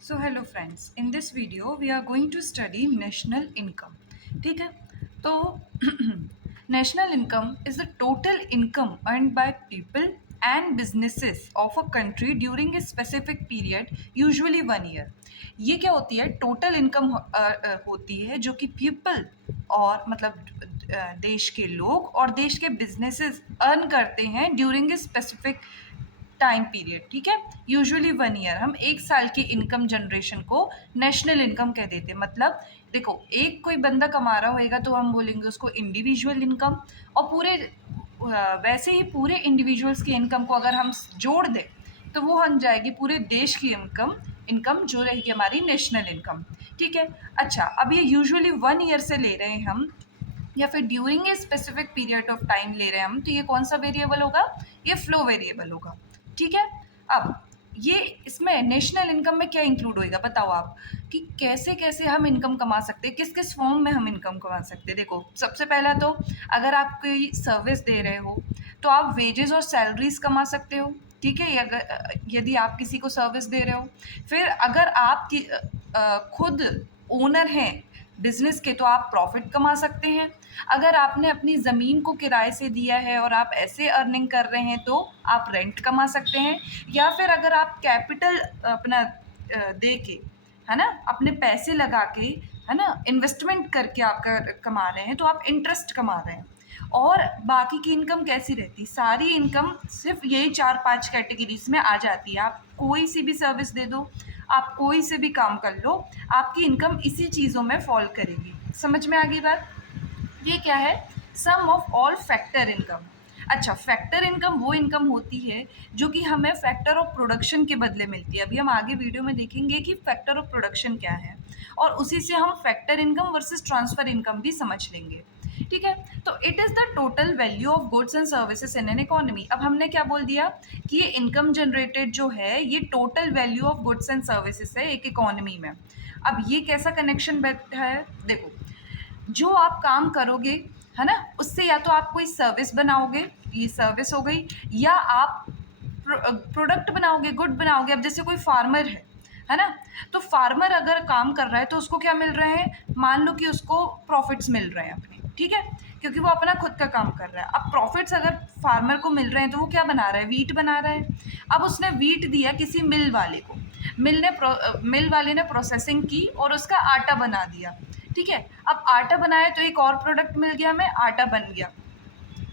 So hello friends, in this video we are going to study national income. ठीक है, तो national income is the total income earned by people and businesses of a country during a specific period, usually 1 year. ये क्या होती है? Total income होती है जो कि पीपल और मतलब देश के लोग और देश के बिजनेसेस अर्न करते हैं during a specific time period. ठीक है, यूजुअली 1 ईयर। हम 1 साल की इनकम जनरेशन को नेशनल इनकम कह देते हैं। मतलब देखो, एक कोई बंदा कमा रहा होएगा तो हम बोलेंगे उसको इंडिविजुअल इनकम, और पूरे वैसे ही पूरे इंडिविजुअल्स की इनकम को अगर हम जोड़ दें तो वो बन जाएगी पूरे देश की इनकम। इनकम जो रहेगी हमारी नेशनल इनकम। ठीक है, अच्छा, अब ये यूजुअली 1 ईयर से ले रहे हैं हम, या फिर during a specific period of time ले रहे हैं हम, तो ये कौन सा वेरिएबल होगा? ये फ्लो वेरिएबल होगा। ठीक है, अब ये इसमें नेशनल इनकम में क्या इंक्लूड होएगा बताओ आप, कि कैसे कैसे हम इनकम कमा सकते हैं, किस किस फॉर्म में हम इनकम कमा सकते हैं। देखो, सबसे पहला तो अगर आप कोई सर्विस दे रहे हो तो आप वेजेस और सैलरीज कमा सकते हो। ठीक है, यदि आप किसी को सर्विस दे रहे हो। फिर अगर आप खुद ओनर हैं बिजनेस के तो आप प्रॉफिट कमा सकते हैं। अगर आपने अपनी ज़मीन को किराए से दिया है और आप ऐसे अर्निंग कर रहे हैं तो आप रेंट कमा सकते हैं। या फिर अगर आप कैपिटल अपना दे के, है ना, अपने पैसे लगा के, है ना, इन्वेस्टमेंट करके आप कमा रहे हैं तो आप इंटरेस्ट कमा रहे हैं। और बाकी की इनकम कैसी रहती? सारी इनकम सिर्फ यही 4-5 कैटेगरीज में आ जाती है। आप कोई सी भी सर्विस दे दो, आप कोई से भी काम कर लो, आपकी इनकम इसी चीज़ों में फॉल करेगी। समझ में आ गई बात? ये क्या है? सम ऑफ ऑल फैक्टर इनकम। अच्छा, फैक्टर इनकम वो इनकम होती है जो कि हमें फैक्टर ऑफ प्रोडक्शन के बदले मिलती है। अभी हम आगे वीडियो में देखेंगे कि फैक्टर ऑफ प्रोडक्शन क्या है, और उसी से हम factor income versus transfer income भी समझ लेंगे। ठीक है, तो it is the total value of goods and services in an economy. अब हमने क्या बोल दिया कि ये इनकम जनरेटेड जो है ये total value of goods and services है एक इकोनॉमी में। अब ये कैसा कनेक्शन बैठा है? देखो, जो आप काम करोगे, है ना, उससे या तो आप कोई सर्विस बनाओगे, ये सर्विस हो गई, या आप प्रोडक्ट बनाओगे, गुड बनाओगे। अब जैसे कोई फार्मर है ना, तो फार्मर अगर काम कर रहा है तो उसको क्या मिल रहे हैं? मान लो कि उसको प्रॉफिट्स मिल रहे हैं अपने। ठीक है, क्योंकि वो अपना खुद का काम कर रहा है। अब प्रॉफिट्स अगर फार्मर को मिल रहे हैं तो वो क्या बना रहा है? वीट बना रहा है। अब उसने वीट दिया किसी मिल वाले को, मिल वाले ने प्रोसेसिंग की और उसका आटा बना दिया। ठीक है, अब आटा बनाया तो एक और प्रोडक्ट मिल गया, हमें आटा बन गया।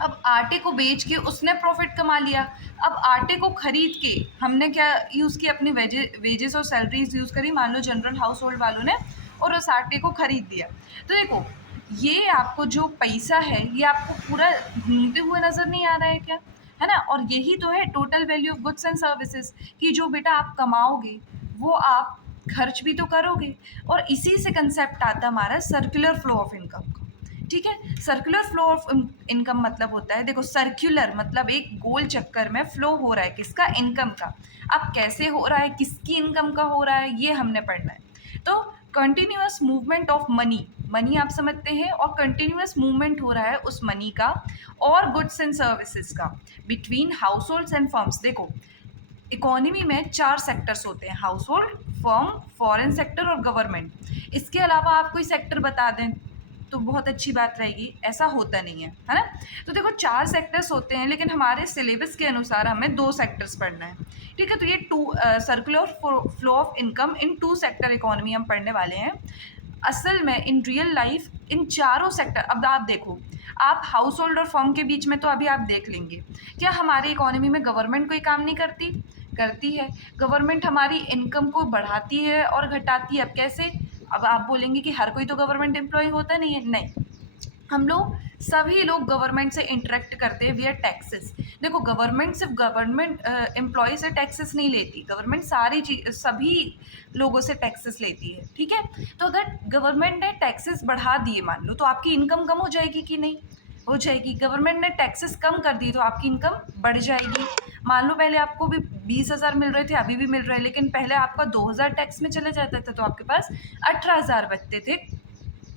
अब आटे को बेच के उसने प्रॉफिट कमा लिया। अब आटे को खरीद के हमने क्या यूज़ किया? अपनी वेजेस और सैलरीज यूज़ करी, मान लो जनरल हाउस होल्ड वालों ने, और उस आटे को खरीद दिया। तो देखो, ये आपको जो पैसा है ये आपको पूरा घूमते हुए नज़र नहीं आ रहा है क्या? है ना, और यही तो है total value of goods and services, कि जो बेटा आप कमाओगे वो आप खर्च भी तो करोगे। और इसी से कंसेप्ट आता है हमारा सर्कुलर फ्लो ऑफ इनकम का। ठीक है, सर्कुलर फ्लो ऑफ इनकम मतलब होता है, देखो, सर्कुलर मतलब एक गोल चक्कर में फ्लो हो रहा है किसका? इनकम का। अब कैसे हो रहा है, किसकी इनकम का हो रहा है, ये हमने पढ़ना है। तो continuous movement of money, money आप समझते हैं, और कंटिन्यूअस मूवमेंट हो रहा है उस मनी का और गुड्स एंड सर्विसेज का between house holds and firms. देखो, इकोनॉमी में 4 सेक्टर्स होते हैं: house hold, firm, foreign sector और गवर्नमेंट। इसके अलावा आप कोई सेक्टर बता दें तो बहुत अच्छी बात रहेगी, ऐसा होता नहीं है ना। तो देखो, 4 सेक्टर्स होते हैं, लेकिन हमारे सिलेबस के अनुसार हमें 2 सेक्टर्स पढ़ना है। ठीक है, तो ये circular flow of income in 2 sector economy हम पढ़ने वाले हैं। असल में इन रियल लाइफ इन चारों सेक्टर, अब आप देखो, आप हाउस होल्ड और फर्म के बीच में तो अभी आप देख लेंगे, क्या हमारी इकोनॉमी में गवर्नमेंट कोई काम नहीं करती? करती है। गवर्नमेंट हमारी इनकम को बढ़ाती है और घटाती है। अब कैसे? अब आप बोलेंगे कि हर कोई तो गवर्नमेंट एम्प्लॉय होता नहीं है। नहीं, हम लोग सभी लोग गवर्नमेंट से इंटरेक्ट करते हैं वियर टैक्सेस। देखो, गवर्नमेंट सिर्फ गवर्नमेंट एम्प्लॉय से टैक्सेस नहीं लेती, गवर्नमेंट सारी चीज सभी लोगों से टैक्सेस लेती है। ठीक है, तो अगर गवर्नमेंट ने टैक्सेस बढ़ा दिए मान लो, तो आपकी इनकम कम हो जाएगी कि नहीं? हो जाएगी। गवर्नमेंट ने टैक्सेस कम कर दिए तो आपकी इनकम बढ़ जाएगी। मान लो पहले आपको भी 20,000 मिल रहे थे, अभी भी मिल रहे हैं, लेकिन पहले आपका 2,000 टैक्स में चले जाते थे तो आपके पास 18,000 बचते थे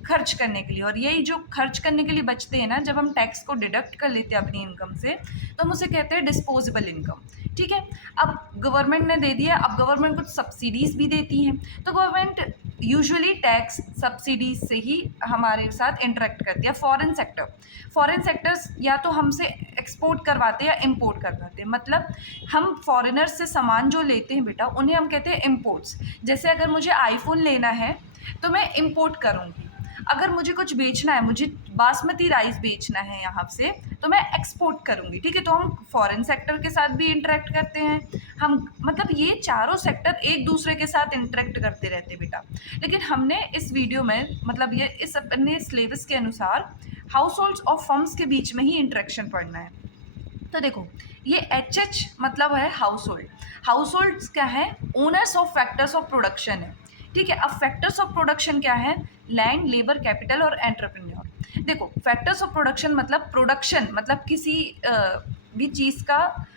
खर्च करने के लिए, और यही जो खर्च करने के लिए बचते हैं ना, जब हम टैक्स को डिडक्ट कर लेते हैं अपनी इनकम से, तो हम उसे कहते हैं डिस्पोजेबल इनकम। ठीक है, अब गवर्नमेंट ने दे दिया, अब गवर्नमेंट कुछ सब्सिडीज़ भी देती हैं, तो गवर्नमेंट यूजुअली टैक्स सब्सिडीज से ही हमारे साथ इंटरेक्ट करती है। फॉरेन सेक्टर्स या तो हमसे एक्सपोर्ट करवाते हैं या इम्पोर्ट करवाते हैं, मतलब हम फॉरेनर्स से सामान जो लेते हैं बेटा, उन्हें हम कहते हैं इम्पोर्ट्स। जैसे अगर मुझे आईफोन लेना है तो मैं इम्पोर्ट करूँगी, अगर मुझे कुछ बेचना है, मुझे बासमती राइस बेचना है यहाँ से, तो मैं एक्सपोर्ट करूँगी। ठीक है, तो हम फॉरेन सेक्टर के साथ भी इंटरेक्ट करते हैं, हम मतलब ये चारों सेक्टर एक दूसरे के साथ इंटरेक्ट करते रहते हैं बेटा। लेकिन हमने इस वीडियो में मतलब ये इस अपने सिलेबस के अनुसार हाउस होल्ड्स और फर्म्स के बीच में ही इंटरेक्शन पढ़ना है। तो देखो, ये एच मतलब है हाउस होल्ड। हाउस होल्ड्स क्या है? Owners of factors of production है। ठीक है, अब फैक्टर्स ऑफ प्रोडक्शन क्या है? लैंड, लेबर, कैपिटल और एंटरप्रेन्योर। देखो, फैक्टर्स ऑफ प्रोडक्शन मतलब प्रोडक्शन, मतलब किसी भी चीज़ का,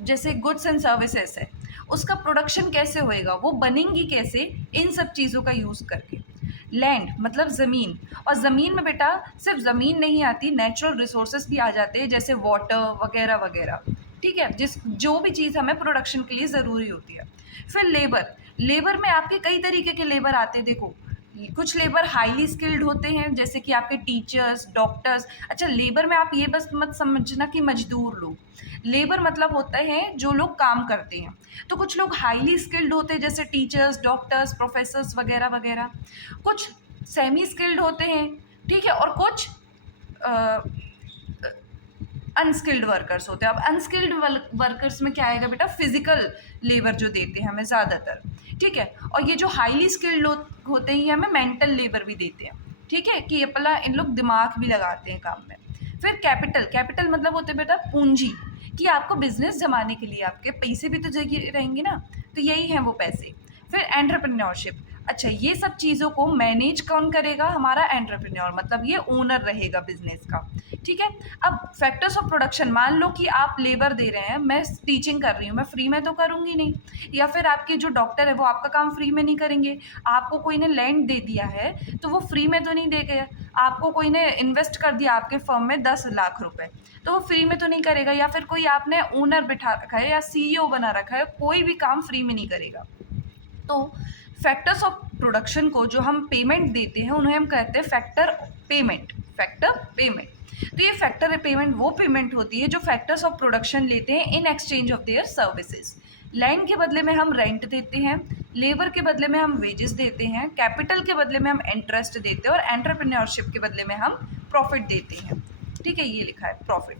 जैसे गुड्स एंड सर्विसेज है, उसका प्रोडक्शन कैसे होएगा, वो बनेंगी कैसे, इन सब चीज़ों का यूज़ करके। लैंड मतलब ज़मीन, और ज़मीन में बेटा सिर्फ ज़मीन नहीं आती, नेचुरल रिसोर्सेज भी आ जाते हैं, जैसे वाटर वगैरह वगैरह। ठीक है, जो भी चीज़ हमें प्रोडक्शन के लिए ज़रूरी होती है। फिर लेबर में आपके कई तरीके के लेबर आते हैं। देखो, कुछ लेबर हाईली स्किल्ड होते हैं, जैसे कि आपके टीचर्स, डॉक्टर्स। अच्छा, लेबर में आप ये बस मत समझना कि मजदूर लोग, लेबर मतलब होता है जो लोग काम करते हैं। तो कुछ लोग हाईली स्किल्ड होते हैं, जैसे टीचर्स, डॉक्टर्स, प्रोफेसर्स वगैरह वगैरह। कुछ सेमी स्किल्ड होते हैं, ठीक है, और कुछ अनस्किल्ड वर्कर्स होते हैं। अब अनस्किल्ड वर्कर्स में क्या आएगा बेटा? फिजिकल लेबर जो देते हैं हमें ज़्यादातर। ठीक है, और ये जो हाईली स्किल्ड लोग होते हैं, ये हमें मेंटल लेबर भी देते हैं। ठीक है, कि अपना इन लोग दिमाग भी लगाते हैं काम में। फिर कैपिटल मतलब होते हैं बेटा पूंजी, कि आपको बिजनेस जमाने के लिए आपके पैसे भी तो चाहिए रहेंगे ना, तो यही है वो पैसे। फिर एंटरप्रेन्योरशिप। अच्छा, ये सब चीज़ों को मैनेज कौन करेगा? हमारा एंटरप्रेन्योर, मतलब ये ओनर रहेगा बिजनेस का। ठीक है, अब फैक्टर्स ऑफ प्रोडक्शन, मान लो कि आप लेबर दे रहे हैं, मैं टीचिंग कर रही हूँ, मैं फ्री में तो करूँगी नहीं, या फिर आपके जो डॉक्टर है वो आपका काम फ्री में नहीं करेंगे। आपको कोई ने लैंड दे दिया है तो वो फ्री में तो नहीं देगा, आपको कोई ने इन्वेस्ट कर दिया आपके फर्म में 10 लाख रुपए, तो वो फ्री में तो नहीं करेगा। या फिर कोई आपने ओनर बिठा रखा है या सीईओ बना रखा है, कोई भी काम फ्री में नहीं करेगा। तो फैक्टर्स ऑफ प्रोडक्शन को जो हम पेमेंट देते हैं, उन्हें हम कहते हैं फैक्टर पेमेंट। तो ये फैक्टर पेमेंट वो पेमेंट होती है जो फैक्टर्स ऑफ प्रोडक्शन लेते हैं in exchange of their services. Land के बदले में हम रेंट देते हैं, लेबर के बदले में हम वेजेस देते हैं, कैपिटल के बदले में हम इंटरेस्ट देते हैं, और एंटरप्रेन्योरशिप के बदले में हम प्रॉफिट देते हैं। ठीक है, ये लिखा है प्रॉफिट।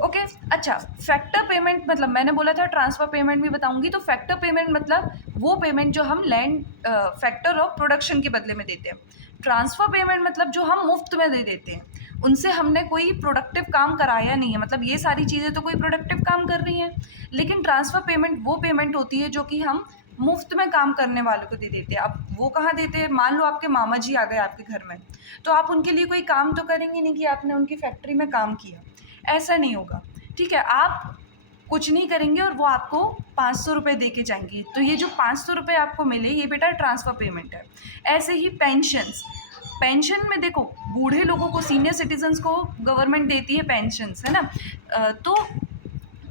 ओके, अच्छा, फैक्टर पेमेंट मतलब मैंने बोला था ट्रांसफ़र पेमेंट भी बताऊंगी, तो फैक्टर पेमेंट मतलब वो पेमेंट जो हम लैंड फैक्टर ऑफ प्रोडक्शन के बदले में देते हैं। ट्रांसफ़र पेमेंट मतलब जो हम मुफ्त में दे देते हैं, उनसे हमने कोई प्रोडक्टिव काम कराया नहीं है, मतलब ये सारी चीज़ें तो कोई प्रोडक्टिव काम कर रही हैं, लेकिन ट्रांसफ़र पेमेंट वो पेमेंट होती है जो कि हम मुफ्त में काम करने वालों को दे देते हैं। अब वो कहाँ देते हैं? मान लो आपके मामा जी आ गए आपके घर में, तो आप उनके लिए कोई काम तो करेंगे नहीं कि आपने उनकी फैक्ट्री में काम किया, ऐसा नहीं होगा। ठीक है, आप कुछ नहीं करेंगे और वो आपको 500 रुपये दे के जाएंगी, तो ये जो 500 रुपये आपको मिले, ये बेटा ट्रांसफ़र पेमेंट है। ऐसे ही पेंशन में देखो, बूढ़े लोगों को, सीनियर सिटीजन्स को गवर्नमेंट देती है पेंशन्स, है ना। तो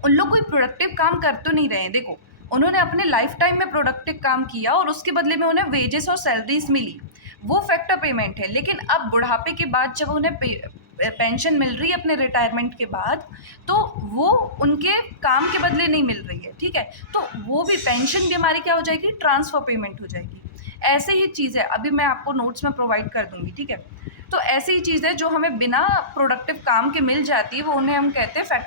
उन लोग कोई प्रोडक्टिव काम कर तो नहीं रहे हैं। देखो, उन्होंने अपने लाइफ टाइम में प्रोडक्टिव काम किया और उसके बदले में उन्हें वेजेस और सैलरीज मिली, वो फैक्टर पेमेंट है। लेकिन अब बुढ़ापे के बाद जब उन्हें पेंशन मिल रही है अपने रिटायरमेंट के बाद, तो वो उनके काम के बदले नहीं मिल रही है। ठीक है, तो वो भी पेंशन भी हमारी क्या हो जाएगी? ट्रांसफ़र पेमेंट हो जाएगी। ऐसे ही चीज़ है, अभी मैं आपको नोट्स में प्रोवाइड कर दूँगी। ठीक है, तो ऐसी ही चीज़ है जो हमें बिना प्रोडक्टिव काम के मिल जाती है, वो उन्हें हम कहते हैं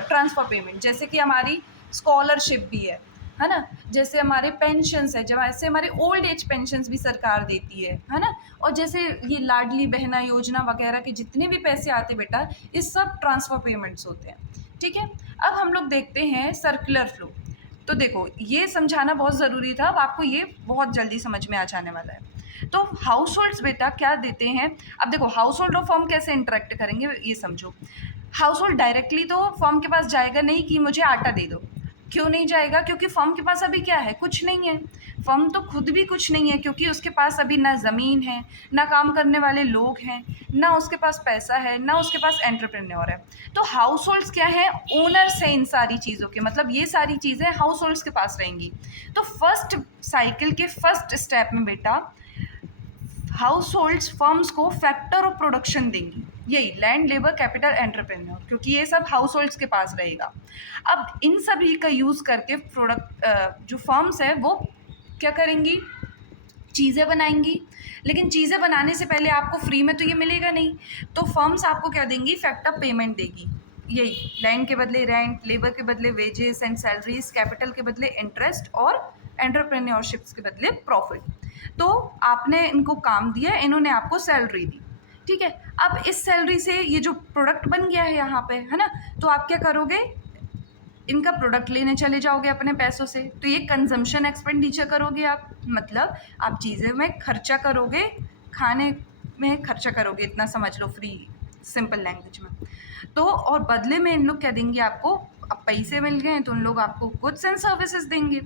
ट्रांसफ़र पेमेंट। जैसे कि हमारी स्कॉलरशिप भी है ना, जैसे हमारे पेंशन्स है, जैसे हमारे ओल्ड एज पेंशन्स भी सरकार देती है ना, और जैसे ये लाडली बहना योजना वगैरह के जितने भी पैसे आते बेटा, ये सब ट्रांसफ़र पेमेंट्स होते हैं। ठीक है, अब हम लोग देखते हैं सर्कुलर फ्लो। तो देखो, ये समझाना बहुत ज़रूरी था, अब आपको ये बहुत जल्दी समझ में आ जाने वाला है। तो हाउस होल्ड्स बेटा क्या देते हैं? अब देखो, हाउस होल्ड और फर्म कैसे इंटरेक्ट करेंगे ये समझो। हाउस होल्ड डायरेक्टली तो फर्म के पास जाएगा नहीं कि मुझे आटा दे दो। क्यों नहीं जाएगा? क्योंकि फर्म के पास अभी क्या है? कुछ नहीं है। फर्म तो खुद भी कुछ नहीं है, क्योंकि उसके पास अभी ना ज़मीन है, ना काम करने वाले लोग हैं, ना उसके पास पैसा है, ना उसके पास एंटरप्रेन्योर है। तो हाउस होल्ड्स क्या है, ओनर्स हैं इन सारी चीज़ों के, मतलब ये सारी चीज़ें हाउस होल्ड्स के पास रहेंगी। तो फर्स्ट साइकिल के फर्स्ट स्टेप में बेटा हाउस होल्ड्स फर्म्स को फैक्टर ऑफ प्रोडक्शन देंगी, यही लैंड, लेबर, कैपिटल, एंटरप्रेन्योर, क्योंकि ये सब हाउस होल्ड्स के पास रहेगा। अब इन सभी का यूज़ करके प्रोडक्ट जो फर्म्स है वो क्या करेंगी, चीज़ें बनाएंगी। लेकिन चीज़ें बनाने से पहले आपको फ्री में तो ये मिलेगा नहीं, तो फर्म्स आपको क्या देंगी, फैक्टर पेमेंट देगी, यही लैंड के बदले रेंट, लेबर के बदले वेजेस एंड सैलरीज, कैपिटल के बदले इंटरेस्ट और एंटरप्रेन्योरशिप्स के बदले प्रॉफिट। तो आपने इनको काम दिया, इन्होंने आपको सैलरी दी, ठीक है। अब इस सैलरी से ये जो प्रोडक्ट बन गया है यहाँ पे, है ना, तो आप क्या करोगे, इनका प्रोडक्ट लेने चले जाओगे अपने पैसों से, तो ये कंजम्पशन एक्सपेंडिचर करोगे आप, मतलब आप चीज़ें में खर्चा करोगे, खाने में खर्चा करोगे, इतना समझ लो फ्री सिंपल लैंग्वेज में। तो और बदले में इन लोग क्या देंगे आपको, अब पैसे मिल गए तो उन लोग आपको गुड्स एंड सर्विसेज देंगे,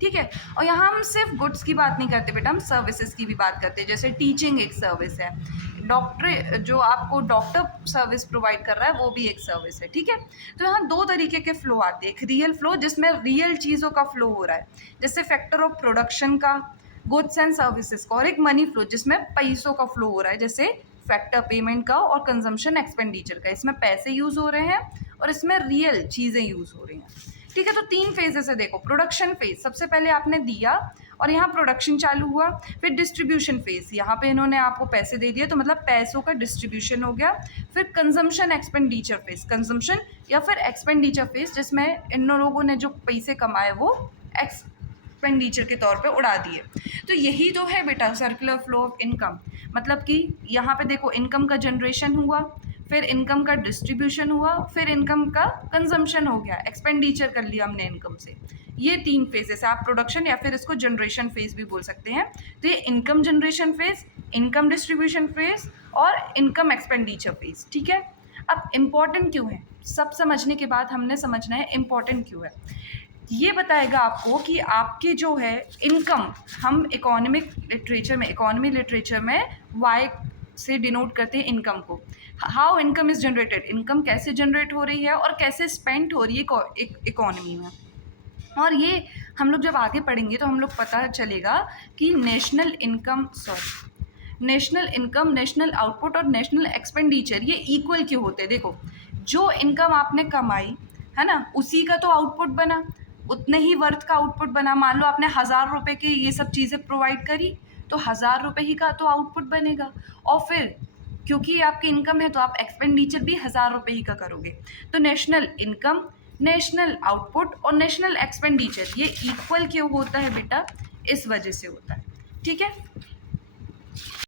ठीक है। और यहाँ हम सिर्फ गुड्स की बात नहीं करते बेटा, हम सर्विसेज की भी बात करते हैं। जैसे टीचिंग एक सर्विस है, डॉक्टर जो आपको डॉक्टर सर्विस प्रोवाइड कर रहा है वो भी एक सर्विस है, ठीक है। तो यहाँ दो तरीके के फ्लो आते हैं, एक रियल फ्लो जिसमें रियल चीज़ों का फ्लो हो रहा है, जैसे फैक्टर ऑफ प्रोडक्शन का, गुड्स एंड सर्विसेज का, और एक मनी फ्लो जिसमें पैसों का फ्लो हो रहा है, जैसे फैक्टर पेमेंट का और कंजम्पशन एक्सपेंडिचर का। इसमें पैसे यूज़ हो रहे हैं और इसमें रियल चीज़ें यूज़ हो रही हैं, ठीक है। तो तीन फेजेस है देखो, प्रोडक्शन फेज, सबसे पहले आपने दिया और यहाँ प्रोडक्शन चालू हुआ। फिर डिस्ट्रीब्यूशन फेज, यहाँ पे इन्होंने आपको पैसे दे दिए तो मतलब पैसों का डिस्ट्रीब्यूशन हो गया। फिर कंजम्पशन एक्सपेंडिचर फेज, कंजम्पशन या फिर एक्सपेंडिचर फेज जिसमें इन लोगों ने जो पैसे कमाए वो एक्सपेंडिचर के तौर पे उड़ा दिए। तो यही तो है बेटा सर्कुलर फ्लो ऑफ इनकम, मतलब कि यहाँ पे देखो इनकम का जनरेशन हुआ, फिर इनकम का डिस्ट्रीब्यूशन हुआ, फिर इनकम का कंजम्पशन हो गया, एक्सपेंडिचर कर लिया हमने इनकम से। ये तीन फेजेस है, आप प्रोडक्शन या फिर इसको जनरेशन फेज भी बोल सकते हैं। तो ये income generation phase, income distribution phase और इनकम एक्सपेंडिचर फेज, ठीक है। अब इम्पॉर्टेंट क्यों है, सब समझने के बाद हमने समझना है इम्पॉर्टेंट क्यों है। ये बताएगा आपको कि आपके जो है इनकम, हम इकोनॉमिक लिटरेचर में, इकोनॉमी लिटरेचर में वाई से डिनोट करते हैं इनकम को। How income is generated, income कैसे जनरेट हो रही है और कैसे स्पेंड हो रही है इकोनॉमी में। और ये हम लोग जब आगे पढ़ेंगे तो हम लोग पता चलेगा कि national income, national income, national output और नेशनल एक्सपेंडिचर ये इक्वल क्यों होते हैं। देखो जो इनकम आपने कमाई है ना, उसी का तो आउटपुट बना, उतने ही वर्थ का आउटपुट बना। मान लो आपने 1000 रुपये की ये सब चीज़ें प्रोवाइड करी तो 1000 रुपये ही का तो आउटपुट बनेगा। और फिर क्योंकि आपकी इनकम है तो आप एक्सपेंडिचर भी 1000 रुपये ही का करोगे। तो नेशनल इनकम, नेशनल आउटपुट और नेशनल एक्सपेंडिचर ये इक्वल क्यों होता है बेटा, इस वजह से होता है, ठीक है।